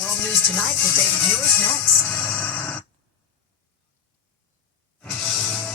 World News Tonight with David Muir's next.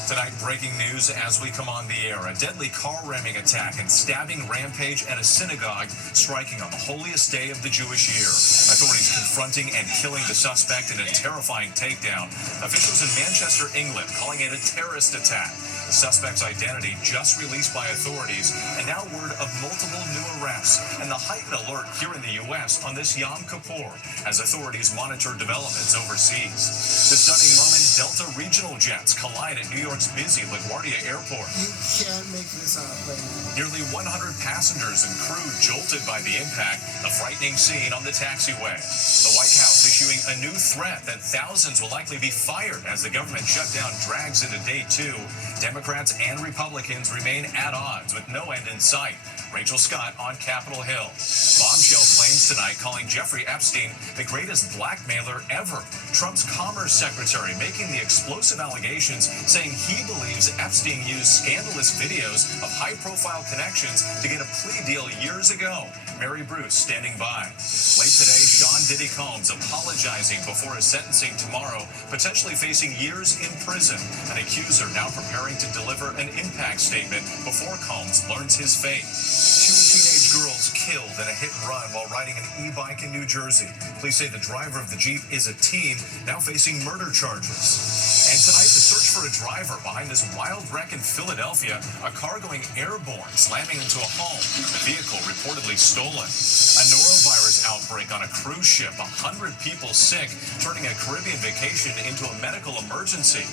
Tonight, breaking news as we come on the air. A deadly car ramming attack and stabbing rampage at a synagogue, striking on the holiest day of the Jewish year. Authorities confronting and killing the suspect in a terrifying takedown. Officials in Manchester, England, calling it a terrorist attack. The suspect's identity just released by authorities, and now word of multiple new arrests and the heightened alert here in the U.S. on this Yom Kippur as authorities monitor developments overseas. The stunning moment, Delta regional jets collide at New York's busy LaGuardia Airport. You can't make this up, baby. Nearly 100 passengers and crew jolted by the impact, a frightening scene on the taxiway. The White House issuing a new threat that thousands will likely be fired as the government shutdown drags into day 2. Democrats and Republicans remain at odds with no end in sight. Rachel Scott on Capitol Hill. Bombshell claims tonight calling Jeffrey Epstein the greatest blackmailer ever. Trump's Commerce Secretary making the explosive allegations, saying he believes Epstein used scandalous videos of high-profile connections to get a plea deal years ago. Mary Bruce standing by. Late today, Sean Diddy Combs apologizing before his sentencing tomorrow, potentially facing years in prison. An accuser now preparing to deliver an impact statement before Combs learns his fate. 2 teenage girls killed in a hit and run while riding an e-bike in New Jersey. Police say the driver of the Jeep is a teen, now facing murder charges. And tonight, the search for a driver behind this wild wreck in Philadelphia, a car going airborne, slamming into a home, the vehicle reportedly stolen. A norovirus outbreak on a cruise ship, 100 people sick, turning a Caribbean vacation into a medical emergency.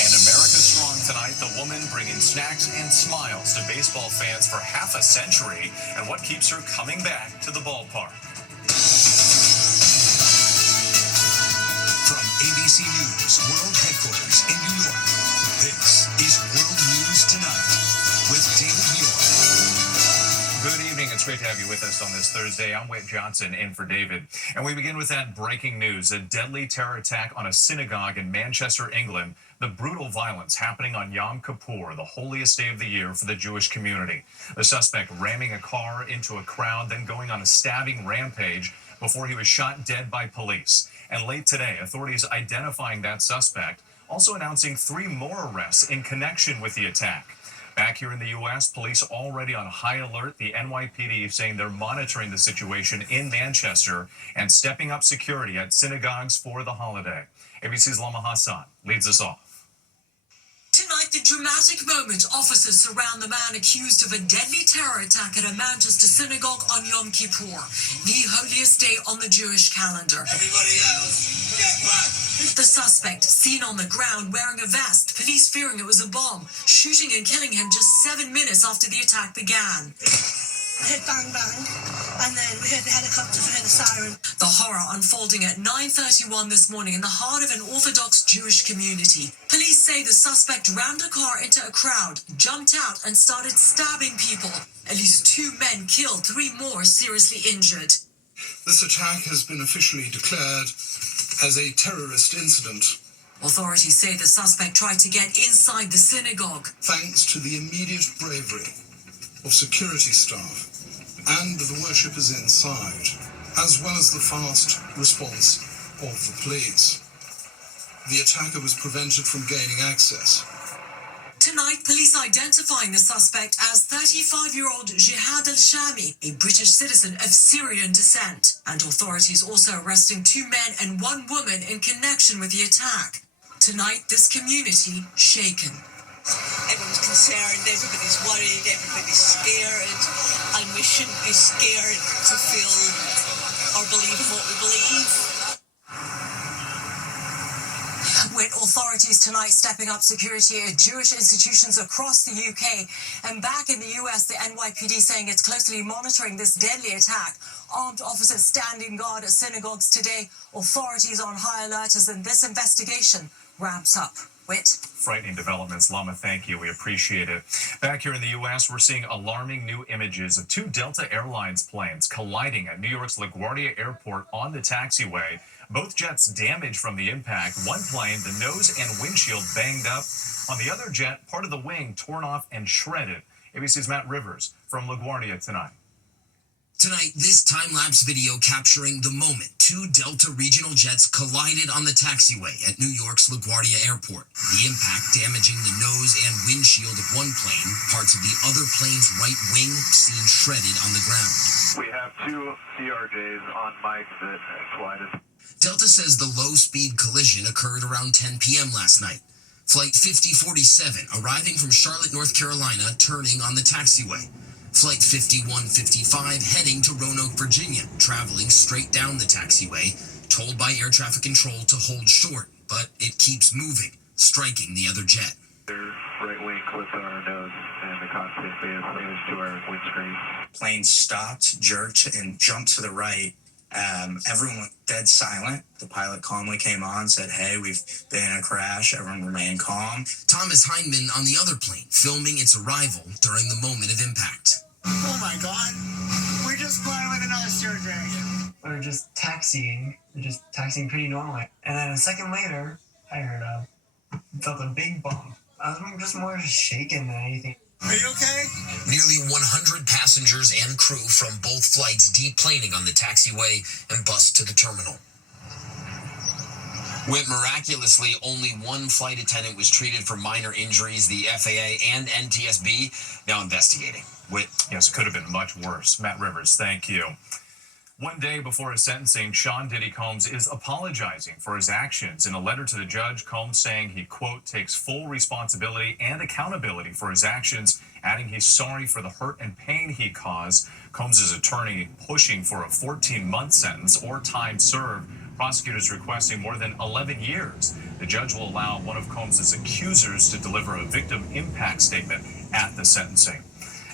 And America Strong tonight, the woman bringing snacks and smiles to baseball fans for half a century, and what keeps her coming back to the ballpark. From ABC News World Headquarters in New York, this is World News Tonight with David Muir. Good evening. It's great to have you with us on this Thursday. I'm Whit Johnson in for David. And we begin with that breaking news, a deadly terror attack on a synagogue in Manchester, England. The brutal violence happening on Yom Kippur, the holiest day of the year for the Jewish community. The suspect ramming a car into a crowd, then going on a stabbing rampage before he was shot dead by police. And late today, authorities identifying that suspect, also announcing 3 more arrests in connection with the attack. Back here in the U.S., police already on high alert. The NYPD saying they're monitoring the situation in Manchester and stepping up security at synagogues for the holiday. ABC's Lama Hassan leads us off. Tonight, the dramatic moment. Officers surround the man accused of a deadly terror attack at a Manchester synagogue on Yom Kippur, the holiest day on the Jewish calendar. Everybody else, get back! The suspect, seen on the ground wearing a vest, police fearing it was a bomb, shooting and killing him just 7 minutes after the attack began. I heard bang bang, and then we heard the helicopters, we heard the siren. The horror unfolding at 9:31 this morning in the heart of an Orthodox Jewish community. Police say the suspect rammed a car into a crowd, jumped out and started stabbing people. At least 2 men killed, 3 more seriously injured. This attack has been officially declared as a terrorist incident, Authorities say the suspect tried to get inside the synagogue. thanks to the immediate bravery of security staff and the worshippers inside, as well as the fast response of the police. The attacker was prevented from gaining access. Tonight, police identifying the suspect as 35-year-old Jihad al-Shami, a British citizen of Syrian descent. And authorities also arresting 2 men and 1 woman in connection with the attack. Tonight, this community shaken. Everyone's concerned, everybody's worried, everybody's scared, and we shouldn't be scared to feel or believe in what we believe. With authorities tonight stepping up security at Jewish institutions across the UK. And back in the US, the NYPD saying it's closely monitoring this deadly attack. Armed officers standing guard at synagogues today. Authorities on high alert as this investigation ramps up. Whit? Frightening developments. Lama, thank you. We appreciate it. Back here in the U.S., we're seeing alarming new images of 2 Delta Airlines planes colliding at New York's LaGuardia Airport on the taxiway. Both jets damaged from the impact. One plane, the nose and windshield banged up. On the other jet, part of the wing torn off and shredded. ABC's Matt Rivers from LaGuardia tonight. Tonight, this time-lapse video capturing the moment two Delta regional jets collided on the taxiway at New York's LaGuardia Airport. The impact damaging the nose and windshield of one plane, parts of the other plane's right wing seen shredded on the ground. We have two CRJs on mic that collided. Delta says the low-speed collision occurred around 10 p.m. last night. Flight 5047 arriving from Charlotte, North Carolina, turning on the taxiway. Flight 5155 heading to Roanoke, Virginia, traveling straight down the taxiway, told by air traffic control to hold short, but it keeps moving, striking the other jet. Their right wing clipped on our nose, and the cockpit bay is damage to our windscreen. Plane stopped, jerked, and jumped to the right. Everyone was dead silent. The pilot calmly came on, said, "Hey, we've been in a crash." Everyone remained calm. Thomas Heinman on the other plane, filming its arrival during the moment of impact. Oh my God, we're just flying with another CRJ. We were just taxiing pretty normally. And then a second later, I felt a big bump. I was just more shaken than anything. Are you okay? Nearly 100 passengers and crew from both flights deplaning on the taxiway and bused to the terminal. Went miraculously, only one flight attendant was treated for minor injuries. The FAA and NTSB now investigating. Yes, it could have been much worse. Matt Rivers, thank you. One day before his sentencing, Sean Diddy Combs is apologizing for his actions. In a letter to the judge, Combs saying he, quote, takes full responsibility and accountability for his actions, adding he's sorry for the hurt and pain he caused. Combs' attorney pushing for a 14-month sentence or time served. Prosecutors requesting more than 11 years. The judge will allow one of Combs' accusers to deliver a victim impact statement at the sentencing.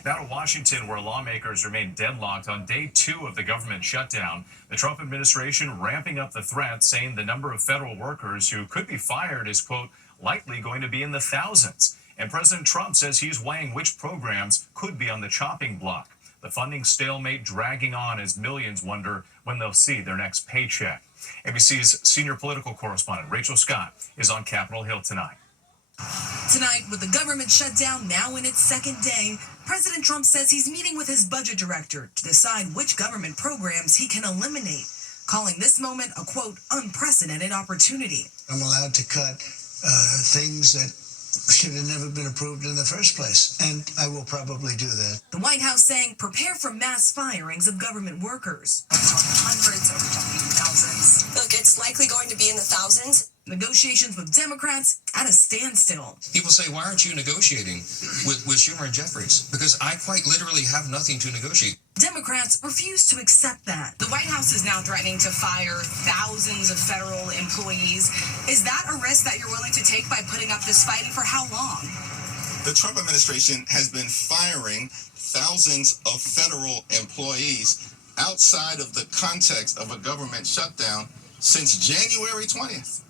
Now to Washington, where lawmakers remain deadlocked on day 2 of the government shutdown. The Trump administration ramping up the threat, saying the number of federal workers who could be fired is, quote, likely going to be in the thousands. And President Trump says he's weighing which programs could be on the chopping block. The funding stalemate dragging on as millions wonder when they'll see their next paycheck. ABC's senior political correspondent Rachel Scott is on Capitol Hill tonight. Tonight, with the government shutdown now in its second day, President Trump says he's meeting with his budget director to decide which government programs he can eliminate, calling this moment a, quote, unprecedented opportunity. I'm allowed to cut things that should have never been approved in the first place, and I will probably do that. The White House saying prepare for mass firings of government workers. Hundreds, or talking thousands. Look, it's likely going to be in the thousands. Negotiations with Democrats at a standstill. People say, why aren't you negotiating with Schumer and Jeffries? Because I quite literally have nothing to negotiate. Democrats refuse to accept that. The White House is now threatening to fire thousands of federal employees. Is that a risk that you're willing to take by putting up this fight, and for how long? The Trump administration has been firing thousands of federal employees outside of the context of a government shutdown since January 20th.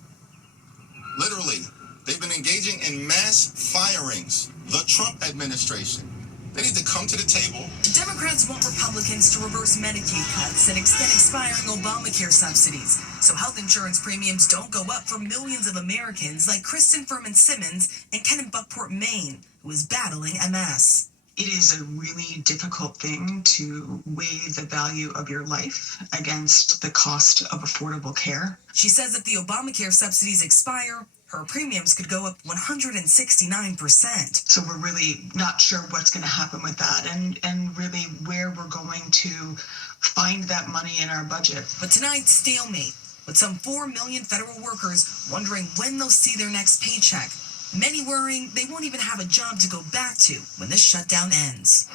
Literally, they've been engaging in mass firings. The Trump administration. They need to come to the table. Democrats want Republicans to reverse Medicaid cuts and extend expiring Obamacare subsidies so health insurance premiums don't go up for millions of Americans like Kristen Furman Simmons and Ken in Buckport, Maine, who is battling MS. It is a really difficult thing to weigh the value of your life against the cost of affordable care. She says if the Obamacare subsidies expire, her premiums could go up 169%. So we're really not sure what's going to happen with that and really where we're going to find that money in our budget. But tonight's stalemate, with some 4 million federal workers wondering when they'll see their next paycheck. Many worrying they won't even have a job to go back to when this shutdown ends.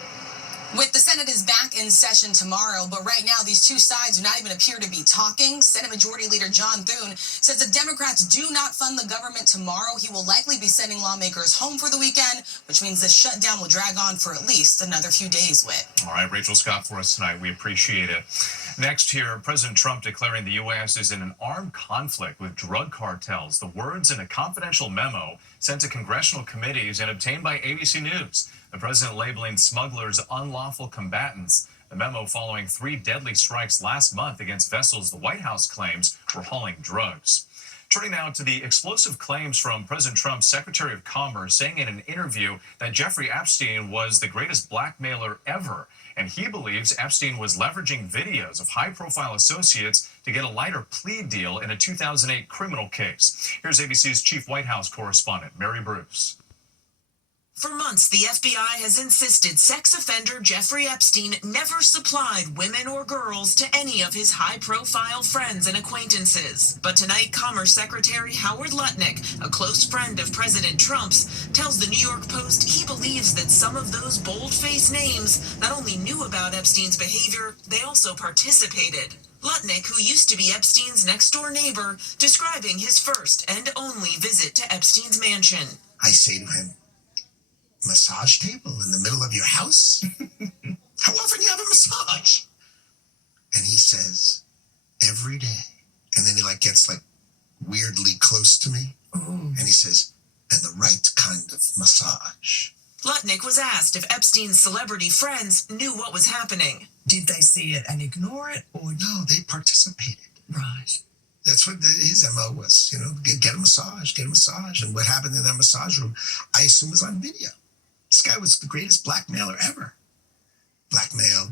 With the Senate is back in session tomorrow, but right now these two sides do not even appear to be talking. Senate Majority Leader John Thune says if Democrats do not fund the government tomorrow, he will likely be sending lawmakers home for the weekend, which means this shutdown will drag on for at least another few days, Whit. All right, Rachel Scott for us tonight. We appreciate it. Next here, President Trump declaring the U.S. is in an armed conflict with drug cartels. The words in a confidential memo sent to congressional committees and obtained by ABC News. The president labeling smugglers unlawful combatants. The memo following 3 deadly strikes last month against vessels the White House claims were hauling drugs. Turning now to the explosive claims from President Trump's Secretary of Commerce, saying in an interview that Jeffrey Epstein was the greatest blackmailer ever. And he believes Epstein was leveraging videos of high-profile associates to get a lighter plea deal in a 2008 criminal case. Here's ABC's chief White House correspondent, Mary Bruce. For months, the FBI has insisted sex offender Jeffrey Epstein never supplied women or girls to any of his high-profile friends and acquaintances. But tonight, Commerce Secretary Howard Lutnick, a close friend of President Trump's, tells the New York Post he believes that some of those bold-faced names not only knew about Epstein's behavior, they also participated. Lutnick, who used to be Epstein's next-door neighbor, describing his first and only visit to Epstein's mansion. I say to him, massage table in the middle of your house? How often do you have a massage? And he says, every day. And then he gets weirdly close to me. And he says, and the right kind of massage. Lutnick was asked if Epstein's celebrity friends knew what was happening. Did they see it and ignore it? Or no, they participated. Right. That's what his MO was, get a massage, get a massage. And what happened in that massage room, I assume, was on video. This guy was the greatest blackmailer ever. Blackmailed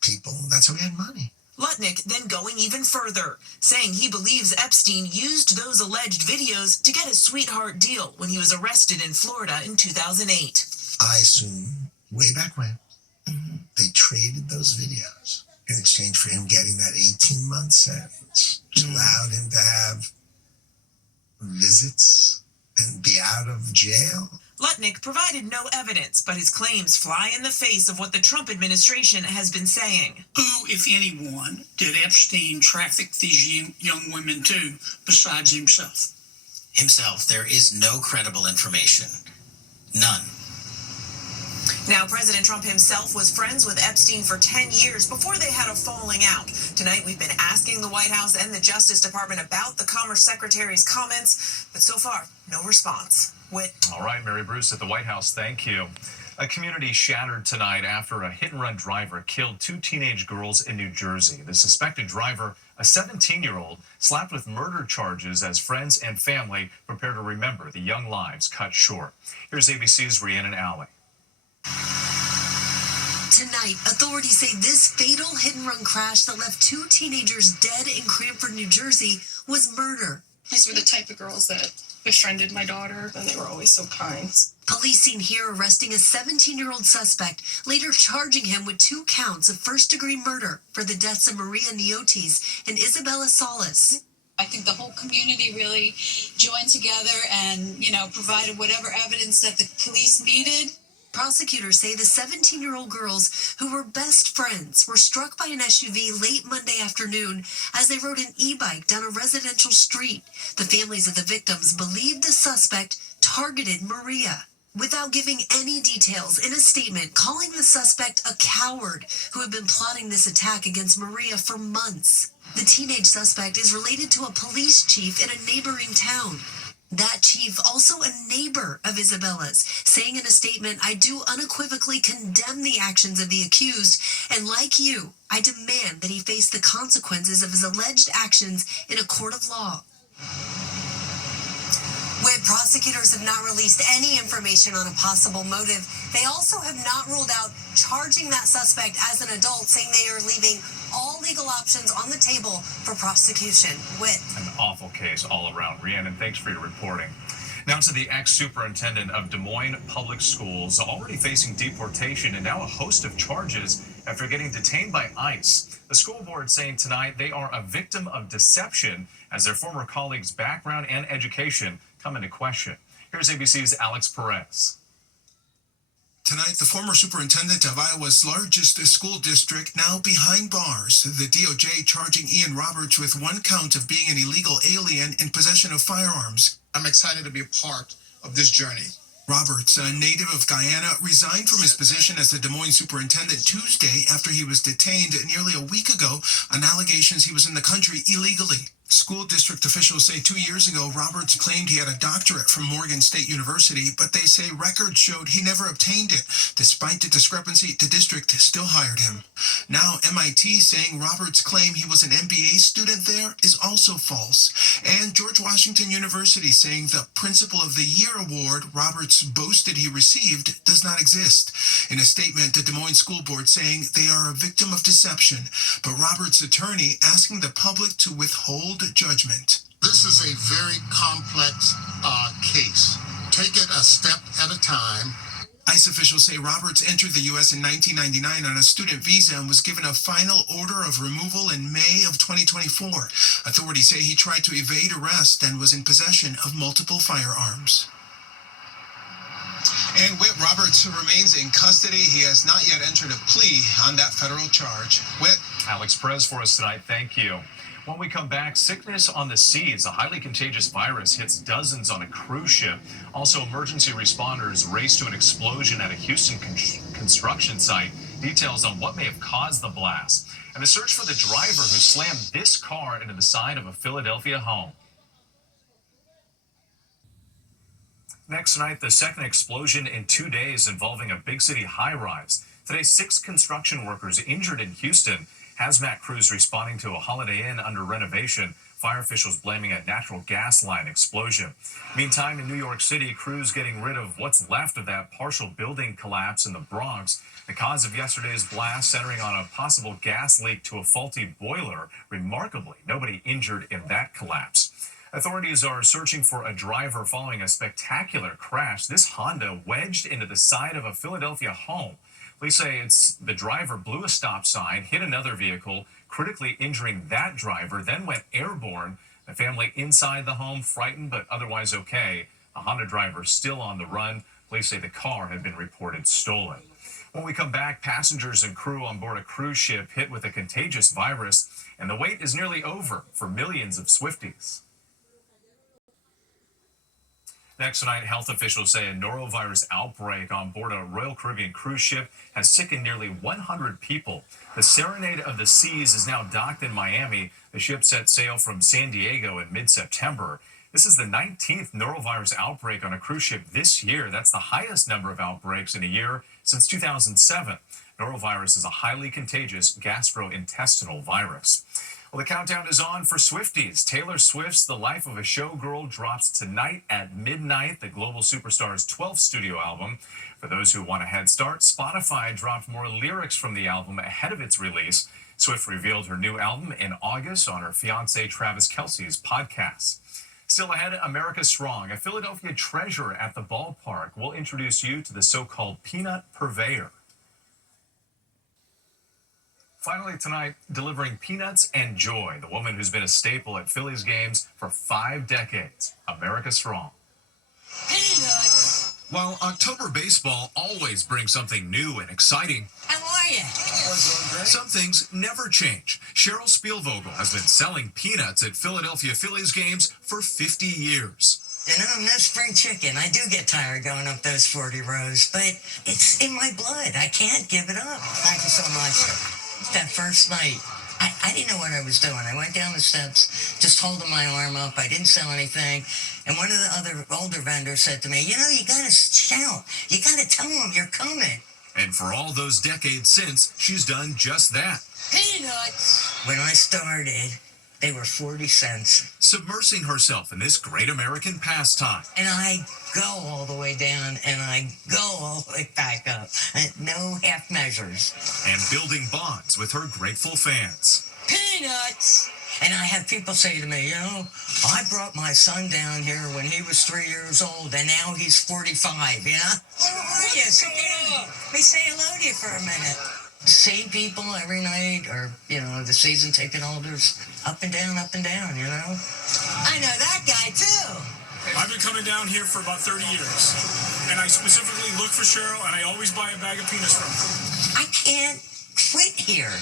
people. That's how he had money. Lutnick then going even further, saying he believes Epstein used those alleged videos to get a sweetheart deal when he was arrested in Florida in 2008. I assume way back when, they traded those videos in exchange for him getting that 18-month sentence, which allowed him to have visits and be out of jail. Lutnick provided no evidence, but his claims fly in the face of what the Trump administration has been saying. Who, if anyone, did Epstein traffic these young women to besides himself? Himself. There is no credible information. None. Now, President Trump himself was friends with Epstein for 10 years before they had a falling out. Tonight, we've been asking the White House and the Justice Department about the Commerce Secretary's comments, but so far, no response. Whit. All right, Mary Bruce at the White House, thank you. A community shattered tonight after a hit-and-run driver killed two teenage girls in New Jersey. The suspected driver, a 17-year-old, slapped with murder charges as friends and family prepare to remember the young lives cut short. Here's ABC's Rhiannon Alley. Tonight, authorities say this fatal hit-and-run crash that left two teenagers dead in Cranford, New Jersey, was murder. These were the type of girls that befriended my daughter, and they were always so kind. Police seen here arresting a 17-year-old suspect, later charging him with 2 counts of first-degree murder for the deaths of Maria Neotes and Isabella Salas. I think the whole community really joined together and, provided whatever evidence that the police needed. Prosecutors say the 17-year-old girls, who were best friends, were struck by an SUV late Monday afternoon as they rode an e-bike down a residential street. The families of the victims believe the suspect targeted Maria, without giving any details, in a statement calling the suspect a coward who had been plotting this attack against Maria for months. The teenage suspect is related to a police chief in a neighboring town. That chief, also a neighbor of Isabella's, saying in a statement, "I do unequivocally condemn the actions of the accused, and like you, I demand that he face the consequences of his alleged actions in a court of law." When prosecutors have not released any information on a possible motive, they also have not ruled out charging that suspect as an adult, saying they are leaving all legal options on the table for prosecution. Whit. An awful case all around. Rhiannon, thanks for your reporting. Now to the ex-superintendent of Des Moines Public Schools, already facing deportation and now a host of charges after getting detained by ICE. The school board saying tonight they are a victim of deception as their former colleagues' background and education come into question. Here's ABC's Alex Perez. Tonight, the former superintendent of Iowa's largest school district now behind bars. The DOJ charging Ian Roberts with 1 count of being an illegal alien in possession of firearms. I'm excited to be a part of this journey. Roberts, a native of Guyana, resigned from his position as the Des Moines superintendent Tuesday after he was detained nearly a week ago on allegations he was in the country illegally. School district officials say 2 years ago, Roberts claimed he had a doctorate from Morgan State University, but they say records showed he never obtained it. Despite the discrepancy, the district still hired him. Now, MIT saying Roberts' claim he was an MBA student there is also false. And George Washington University saying the Principal of the Year award Roberts boasted he received does not exist. In a statement, the Des Moines School Board saying they are a victim of deception, but Roberts' attorney asking the public to withhold judgment. This is a very complex case. Take it a step at a time. ICE officials say Roberts entered the U.S. in 1999 on a student visa and was given a final order of removal in May of 2024. Authorities say he tried to evade arrest and was in possession of multiple firearms. And Whit Roberts remains in custody. He has not yet entered a plea on that federal charge. Whit. Alex Perez for us tonight. Thank you. When we come back, sickness on the seas. A highly contagious virus hits dozens on a cruise ship. Also, emergency responders race to an explosion at a Houston construction site. Details on what may have caused the blast. And a search for the driver who slammed this car into the side of a Philadelphia home. Next tonight, the second explosion in 2 days involving a big city high-rise. Today, 6 construction workers injured in Houston. Hazmat crews responding to a Holiday Inn under renovation. Fire officials blaming a natural gas line explosion. Meantime, in New York City, crews getting rid of what's left of that partial building collapse in the Bronx. The cause of yesterday's blast centering on a possible gas leak to a faulty boiler. Remarkably, nobody injured in that collapse. Authorities are searching for a driver following a spectacular crash. This Honda wedged into the side of a Philadelphia home. Police say the driver blew a stop sign, hit another vehicle, critically injuring that driver, then went airborne. The family inside the home frightened but otherwise okay. The Honda driver still on the run. Police say the car had been reported stolen. When we come back, passengers and crew on board a cruise ship hit with a contagious virus, and the wait is nearly over for millions of Swifties. Next tonight, health officials say a norovirus outbreak on board a Royal Caribbean cruise ship has sickened nearly 100 people. The Serenade of the Seas is now docked in Miami. The ship set sail from San Diego in mid-September. This is the 19th norovirus outbreak on a cruise ship this year. That's the highest number of outbreaks in a year since 2007. Norovirus is a highly contagious gastrointestinal virus. Well, the countdown is on for Swifties. Taylor Swift's The Life of a Showgirl drops tonight at midnight, the global superstar's 12th studio album. For those who want a head start, Spotify dropped more lyrics from the album ahead of its release. Swift revealed her new album in August on her fiancé Travis Kelce's podcast. Still ahead, America Strong, a Philadelphia treasure at the ballpark, will introduce you to the so-called peanut purveyor. Finally tonight, delivering peanuts and joy, the woman who's been a staple at Phillies games for 5 decades, America Strong. Peanuts! While October baseball always brings something new and exciting, How are you? some things never change. Cheryl Spielvogel has been selling peanuts at Philadelphia Phillies games for 50 years. You know, I'm no spring chicken. I do get tired going up those 40 rows, but it's in my blood. I can't give it up. Thank you so much. That first night, I didn't know what I was doing. I went down the steps, just holding my arm up. I didn't sell anything. And one of the other older vendors said to me, you know, you got to shout. You got to tell them you're coming. And for all those decades since, she's done just that. Peanuts! When I started, they were 40 cents. Submersing herself in this great American pastime. And I go all the way down, and I go all the way back up. No half measures. And building bonds with her grateful fans. Peanuts! And I have people say to me, you know, I brought my son down here when he was 3 years old, and now he's 45, you know? Where are you? Sit down. Let me say hello to you for a minute. Same people every night, or, you know, the season ticket holders, up and down, you know? I know that guy, too. I've been coming down here for about 30 years, and I specifically look for Cheryl, and I always buy a bag of peanuts from her. I can't quit here.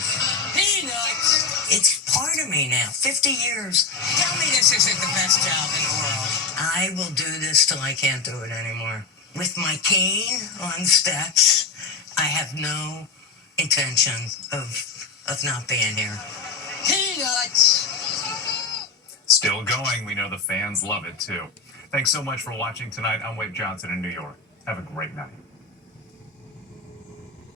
Peanuts! It's part of me now, 50 years. Tell me this isn't the best job in the world. I will do this till I can't do it anymore. With my cane on steps, I have no intention of not being here. Peanuts! going. We know the fans love it too. Thanks so much for watching tonight. I'm Wade Johnson in New York. Have a great night.